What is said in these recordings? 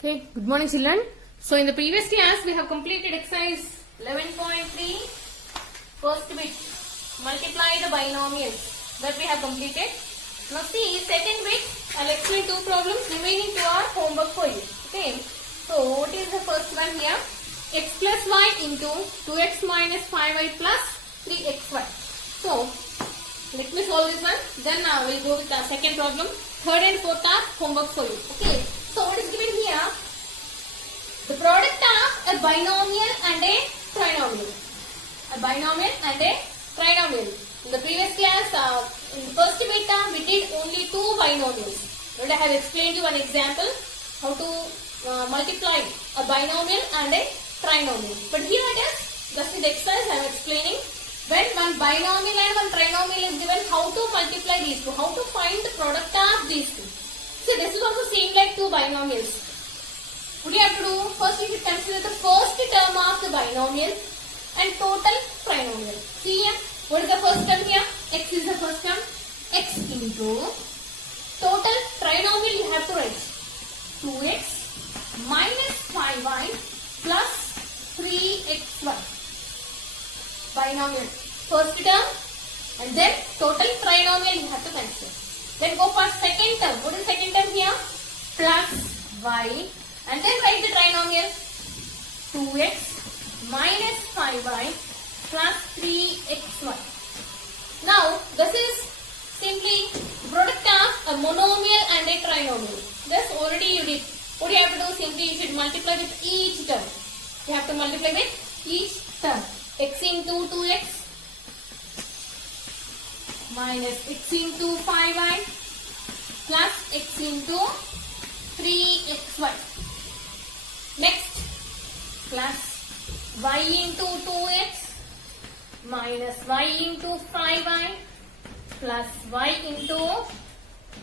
Okay, good morning children. So in the previous class we have completed exercise 11.3 first bit, multiply the binomials that we have completed. Now see second bit, I'll explain two problems remaining to our homework for you. Okay, so what is the first one here? X plus y into 2x minus 5y plus 3xy. So let me solve this one, then I will go with the second problem. Third and fourth are homework for you. Okay, so what is given here? The product of a binomial and a trinomial. A binomial and a trinomial. In the previous class, in the first bit, we did only two binomials. And I have explained you an example how to multiply a binomial and a trinomial. But here it is, just in the exercise I am explaining. When one binomial and one trinomial is given, how to multiply these two, how to find the product of these two. So this is also same like two binomials. What you have to do? First you should consider the first term of the binomial and total trinomial. See here, what is the first term here? X is the first term. X into total trinomial you have to write 2x minus 5y plus 3xy. Binomial first term and then total trinomial you have to consider. Then go for second term. What is second term here? Plus y and then write the trinomial 2x minus 5y plus 3xy. Now this is simply product of a monomial and a trinomial. This already you did. What you have to do? Simply you should multiply with each term. You have to multiply with each term. X into 2x minus x into 5y plus x into 3xy. Next, plus y into 2x minus y into 5y plus y into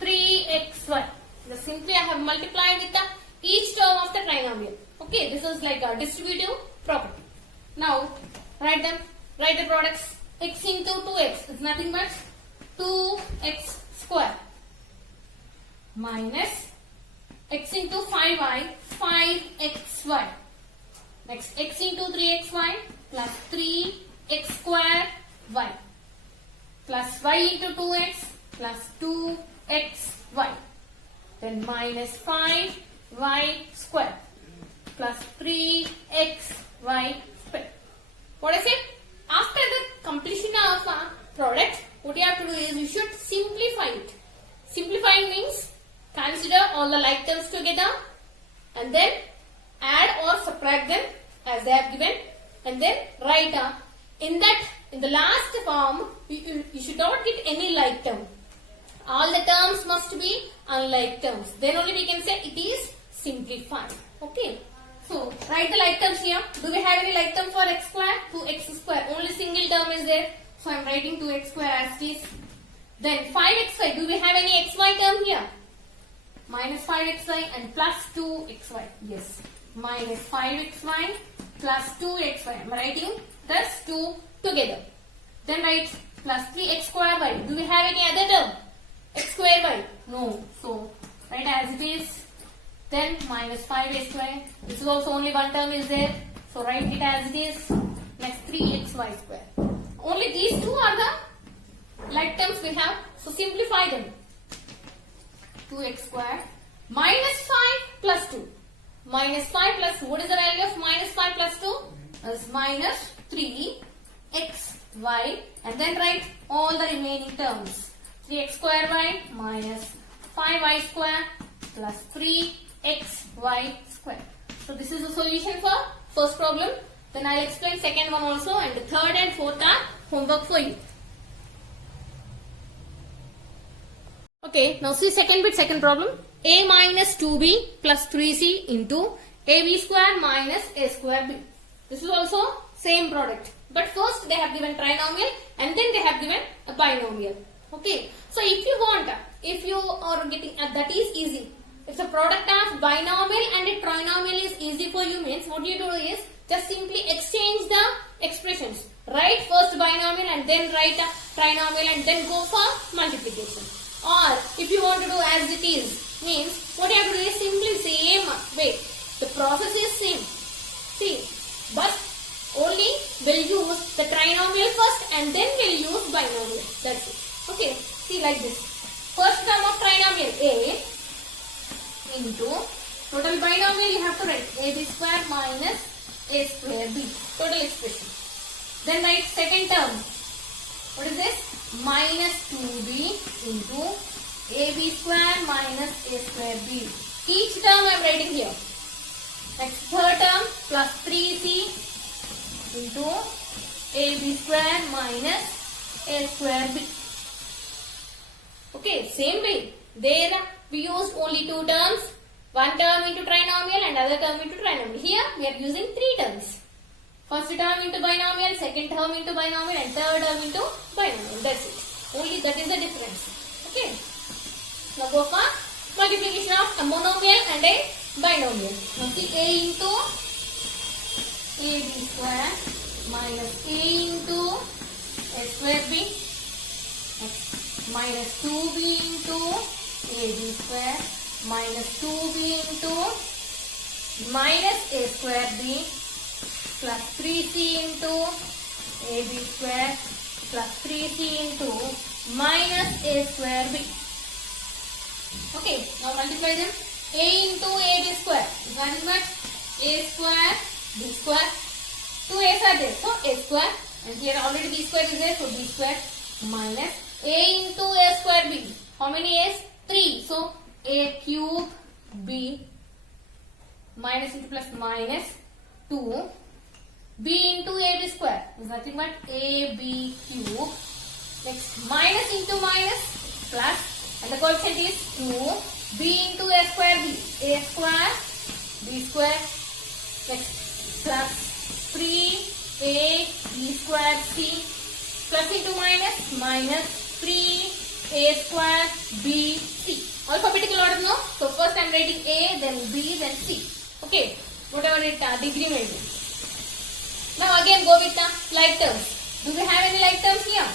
3xy. Just simply I have multiplied with each term of the trinomial. Okay, this is like a distributive property. Now, write them. Write the products. X into 2x is nothing but 2x square minus x into 5y 5xy. Next, x into 3xy plus 3x square y plus y into 2x plus 2xy. Then minus 5y square plus 3xy square. What is it? After the completion of a product, what you have to do is you should simplify it. Simplifying means consider all the like terms together and then add or subtract them as they have given and then write in the last form you should not get any like term. All the terms must be unlike terms. Then only we can say it is simplified. Okay. So, write the like terms here. Do we have any like term for x square? 2x square. Only single term is there. So, I am writing 2x square as it is. Then 5xy. Do we have any xy term here? Minus 5xy and plus 2xy. Yes. Minus 5xy plus 2xy. I am writing this 2 together. Then write plus 3x square y. Do we have any other term? X square y? No. So, write as it is. Then minus 5a square. This is also only one term is there. So write it as it is. Next 3xy square. Only these two are the like terms we have. So simplify them. 2x square minus 5 plus 2. Minus 5 plus 2. What is the value of minus 5 plus 2? Is minus 3xy. And then write all the remaining terms. 3x square y minus 5y square plus 3xy square. So this is the solution for first problem. Then I will explain second one also, and the third and fourth are homework for you. Okay, now see second bit, second problem. A minus 2b plus 3c into ab square minus a square b. This is also same product. But first they have given trinomial and then they have given a binomial. Okay, so if you want, if you are getting, that is easy. If the product of binomial and a trinomial is easy for you, means what you do is just simply exchange the expressions. Write first binomial and then write a trinomial and then go for multiplication. Or if you want to do as it is, Means what you have to do is simply same way. The process is same. See, but only we'll use the trinomial first and then we'll use binomial. That's it. Okay. See like this. First term of trinomial A into total binomial you have to write AB square minus A square B. Total expression. Then write second term. What is this? Minus 2B into AB square minus A square B. Each term I am writing here. Next third term plus 3C into AB square minus A square B. Okay, same way. There we used only two terms. One term into trinomial and other term into trinomial. Here we are using three terms. First term into binomial, second term into binomial and third term into binomial. That's it. Only that is the difference. Okay. Now go for multiplication of a monomial and a binomial. Now see A into AB square minus A into A square B. Next, minus 2B into AB square minus 2B into minus A square B plus 3C into AB square plus 3C into minus A square B. Okay, now multiply them. A into AB square is nothing but A square B square. Two A's are there, so A square, and here already B square is there, so B square minus A into A square B. How many A's? 3. So A cube B minus into plus minus 2 B into AB square is nothing but AB cube. Next minus into minus plus, and the coefficient is 2 B into A square B. A square B square. Next plus 3A B square C plus into minus minus 3A square B C. Alphabetical order, no? So first I am writing A, then B, then C. Okay, whatever it degree may be. Now again go with the like terms. Do we have any like terms here?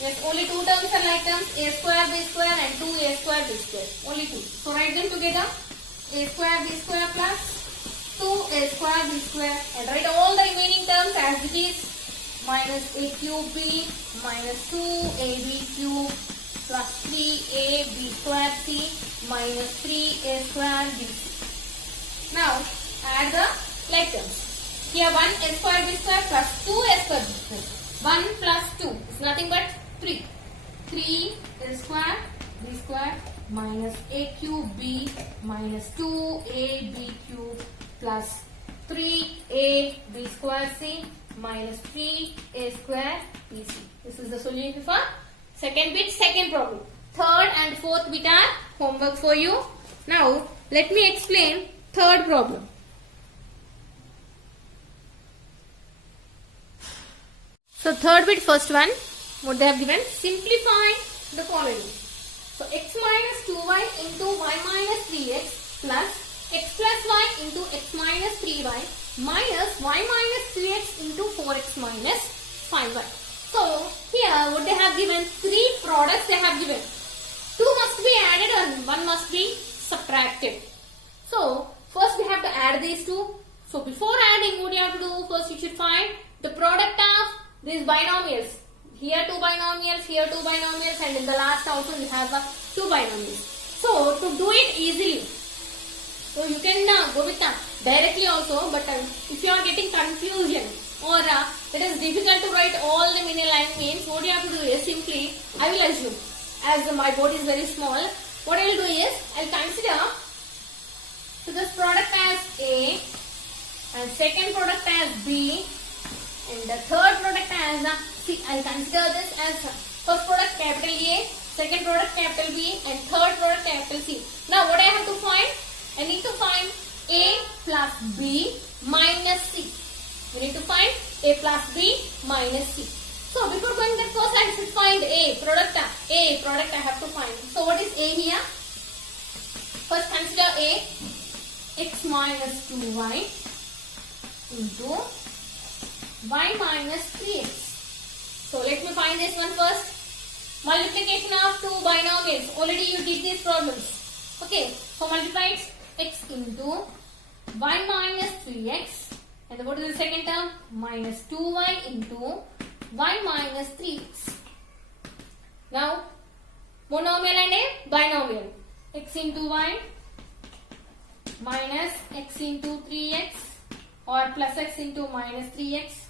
Yes, only two terms are like terms. A square B square and 2A square B square. Only two. So write them together. A square B square plus 2A square B square, and write all the remaining terms as it is. Minus A cube B minus 2AB cube plus 3AB square C minus 3A square B C. Now add the like terms. Here 1A square B square plus 2A square B square. 1 plus 2 is nothing but 3. 3A square B square minus A cube B minus 2AB cube plus 3A B square C minus 3A square B C. This is the solution for second bit, second problem. Third and fourth bit are homework for you. Now let me explain third problem. So third bit, first one, what they have given, simplify the following. So x minus 2y into y minus 3x plus x plus y into x minus 3y minus y minus 3x into 4x minus 5y. So here what they have given, three products they have given. Two must be added and one must be subtracted. So first we have to add these two. So before adding, what you have to do, first you should find the product of these binomials. Here two binomials, here two binomials, and in the last also we have two binomials. So to do it easily, so you can go with directly also, but if you are getting confusion or it is difficult to write all them in a line, means what you have to do is simply, I will assume, as my board is very small, what I will do is, I will consider so this product as A and second product as B and the third product as C. I will consider this as first product capital A, second product capital B and third product capital C. Now what I have to find? I need to find A plus B minus C. We need to find A plus B minus C. So before going that, first I should find A product I have to find. So what is A here? First consider A, x minus 2y into y minus 3x. So let me find this one first. Multiplication of two binomials. Already you did these problems. Okay, so multiply x into y minus 3x. And what is the second term? Minus 2y into y minus 3x. Now, monomial and a binomial. X into y minus x into 3x or plus x into minus 3x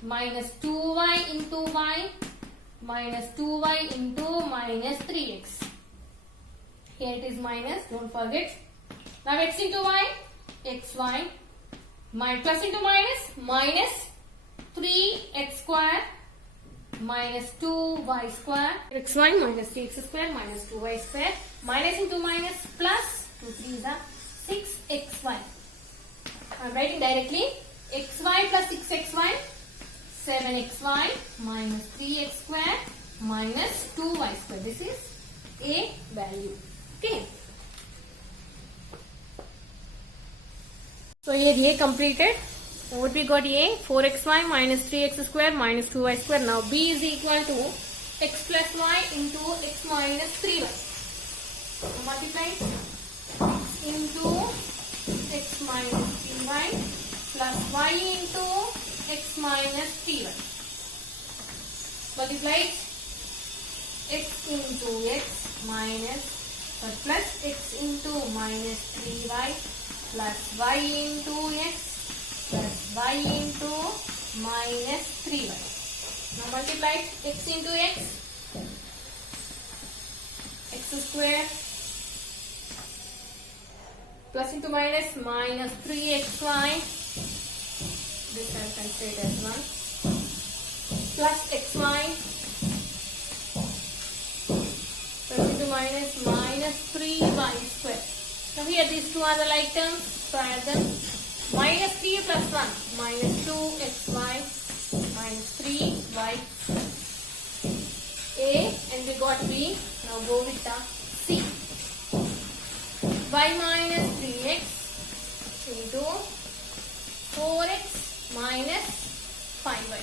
minus 2y into y minus 2y into minus 3x. Here it is minus, don't forget. Now x into y, xy, plus into minus 3x square minus 2y square, xy minus 3x square minus 2y square, minus into minus plus 2 3s are 6xy. I am writing directly xy plus 6xy, 7xy minus 3x square minus 2y square. This is a value. Okay. So here A completed. So what we got A? 4xy minus 3x square minus 2y square. Now B is equal to x plus y into x minus 3y. So multiply x into x minus 3y plus y into x minus 3y. Multiply x into x minus plus x into minus 3y plus y into x plus y into minus 3y. Now multiply x into x square plus into minus 3xy. This I can say it as 1 plus xy plus into minus 3y square. Now here these two are the like terms, so add them. Minus 3 plus 1 minus 2xy minus 3y. A and we got B. Now go with the C. Y minus 3x into 4x minus 5y.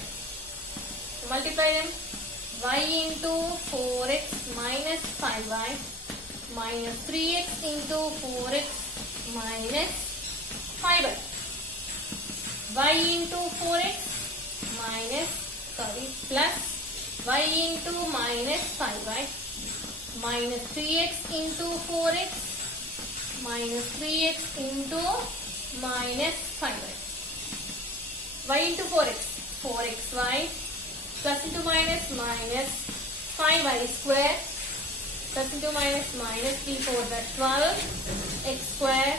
So multiply them. Y into 4x minus 5y minus 3x into 4x minus 5y. Y into 4x plus y into minus 5y minus 3x into 4x minus 3x into minus 5y. Y into 4xy plus into minus 5y square plus into minus 3 4 that's 12 x square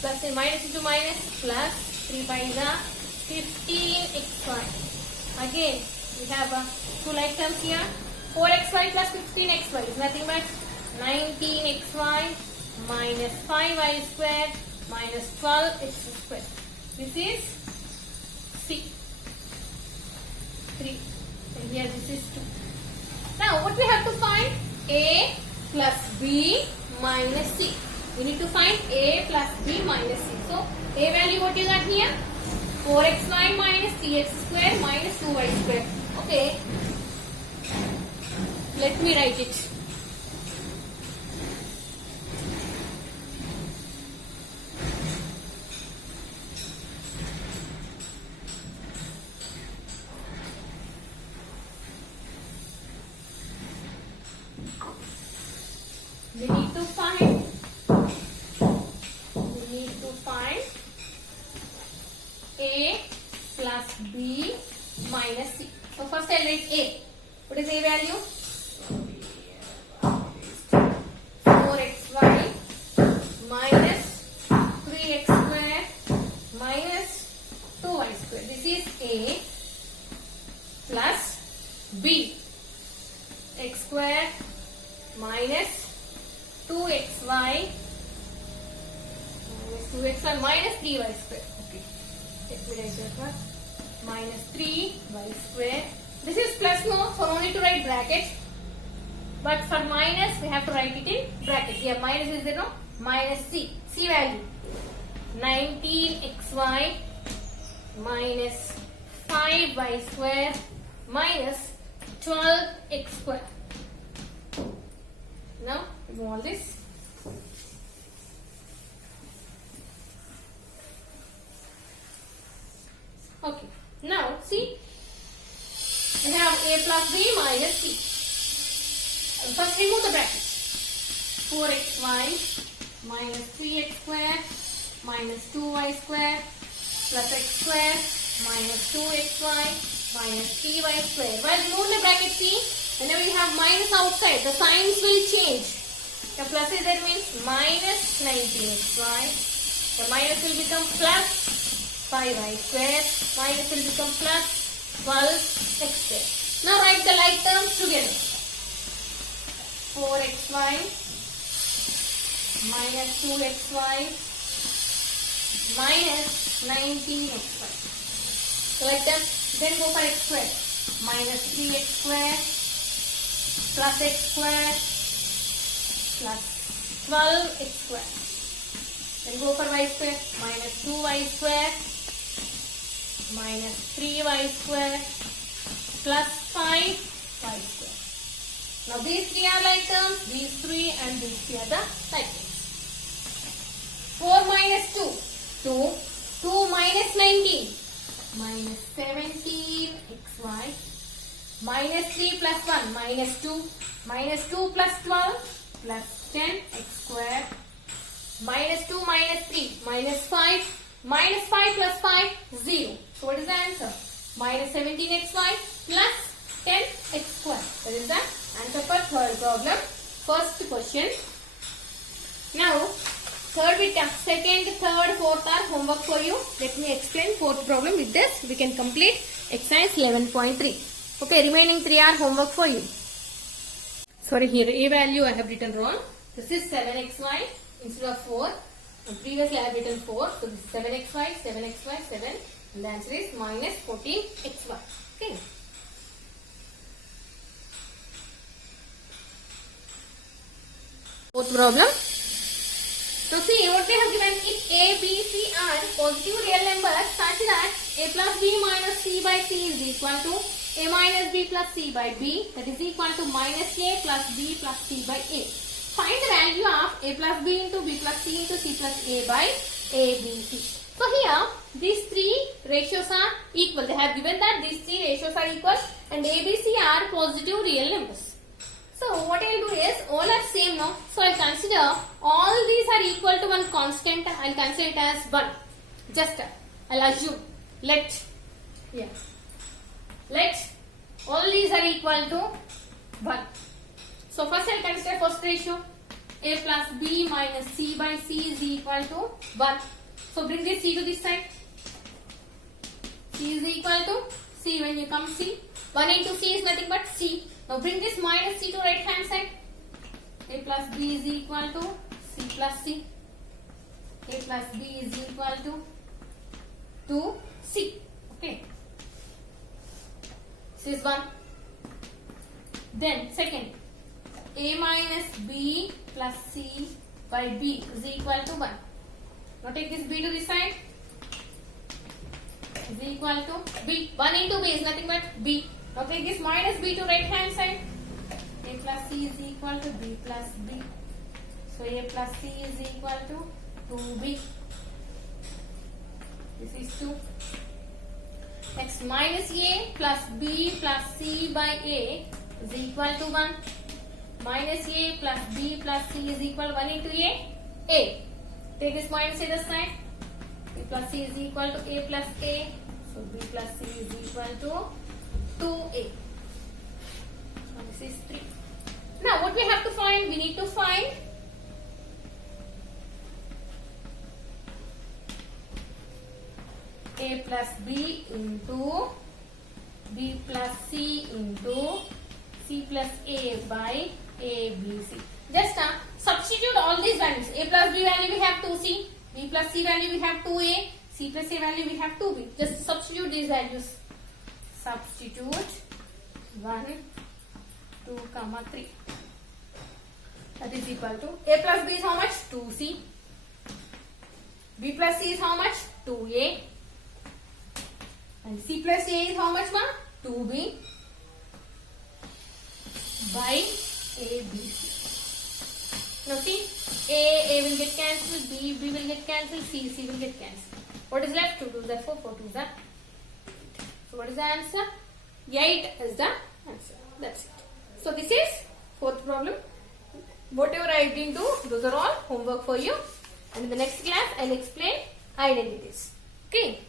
plus in minus into minus plus 3 5 15xy. Again we have two like terms here. 4xy plus 15xy is nothing but 19xy minus 5y square minus 12x square. This is C. 3 and here this is 2. Now what we have to find? A plus B minus C. We need to find A plus B minus C. So A value what you got here? 4xy minus 3x square minus 2y square. Okay. Let me write it. We need to find A plus B minus C. So first I'll write A. What is A value? 4xy minus 3x square minus 2y square. This is A plus B. X square minus 2xy minus 3y square. Okay. Let me write that one. Minus 3y square. This is plus no, so no need to write bracket. But for minus, we have to write it in bracket. Here minus is there, no? Minus C. C value. 19xy minus 5y square minus 12x square. Now, remove all this. A plus B minus C. First remove the bracket. 4xy minus 3x square minus 2y square plus x square minus 2xy minus 3y square. While remove the bracket, see, whenever you have minus outside, the signs will change. The plus is there means minus 19xy. The minus will become plus 5y square. Minus will become plus 12x square. Now write the like terms together. 4xy minus 2xy minus 19xy. Select them. Then go for x square. Minus 3x square plus x square plus 12x square. Then go for y square. Minus 2y square minus 3y square plus 5y square. Now these three are like terms, these three and these three are the like terms. 4 minus 2, 2, 2 minus 19, minus 17xy, minus 3 plus 1, minus 2, minus 2 plus 12, plus 10x square, minus 2 minus 3, minus 5, minus 5 plus 5, 0. So what is the answer? Minus 17xy plus 10x square. That is the answer for third problem. First question. Now, third with second, third, fourth are homework for you. Let me explain fourth problem. With this, we can complete exercise 11.3. Okay, remaining three are homework for you. Sorry, here a value I have written wrong. This is 7xy instead of 4. And previously I have written 4. So this is 7xy, 7xy, 7. And the answer is minus 14xy. Okay. Fourth problem. So see what we have given, if A, B, C are positive real numbers such that A plus B minus C by C is equal to A minus B plus C by B, that is equal to minus A plus B plus C by A. Find the value of A plus B into B plus C into C plus A by A, B, C. So here these three ratios are equal. They have given that these three ratios are equal and A, B, C are positive real numbers. So what I will do is, all are same now. So I will consider all these are equal to one constant. I will consider it as 1. Just I will assume. Let all these are equal to 1. So first I will consider first ratio. A plus B minus C by C is equal to 1. So bring this C to this side. C is equal to C. When you come C, 1 into C is nothing but C. Now bring this minus C to right hand side. A plus B is equal to C plus C. A plus B is equal to C. Okay. This is 1. Then second, A minus B plus C by B is equal to 1. Now take this B to this side. Is equal to B. 1 into B is nothing but B. Now take this minus B to right hand side. A plus C is equal to B plus B. So A plus C is equal to 2B. This is 2. Next, minus A plus B plus C by A is equal to 1. Minus A plus B plus C is equal to 1 into A. Take this minus A this side. A plus C is equal to A plus A. So B plus C is equal to 2A. So this is 3. Now what we have to find? We need to find A plus B into B plus C into C plus A by A, B, C. Just substitute all these values. A plus B value we have 2C. B plus C value we have 2A. C plus A value we have 2B. Just substitute these values. Substitute 1, 2, 3. That is equal to A plus B is how much? 2C. B plus C is how much? 2A. And C plus A is how much, ma? 2B by A, B, C. Now see, A will get cancelled, B will get cancelled, C will get cancelled. What is left? 2 2s are 4, 4 2s are 8. So what is the answer? 8 is the answer. That's it. So this is fourth problem. Whatever I didn't do, those are all homework for you. And in the next class, I'll explain identities. Okay.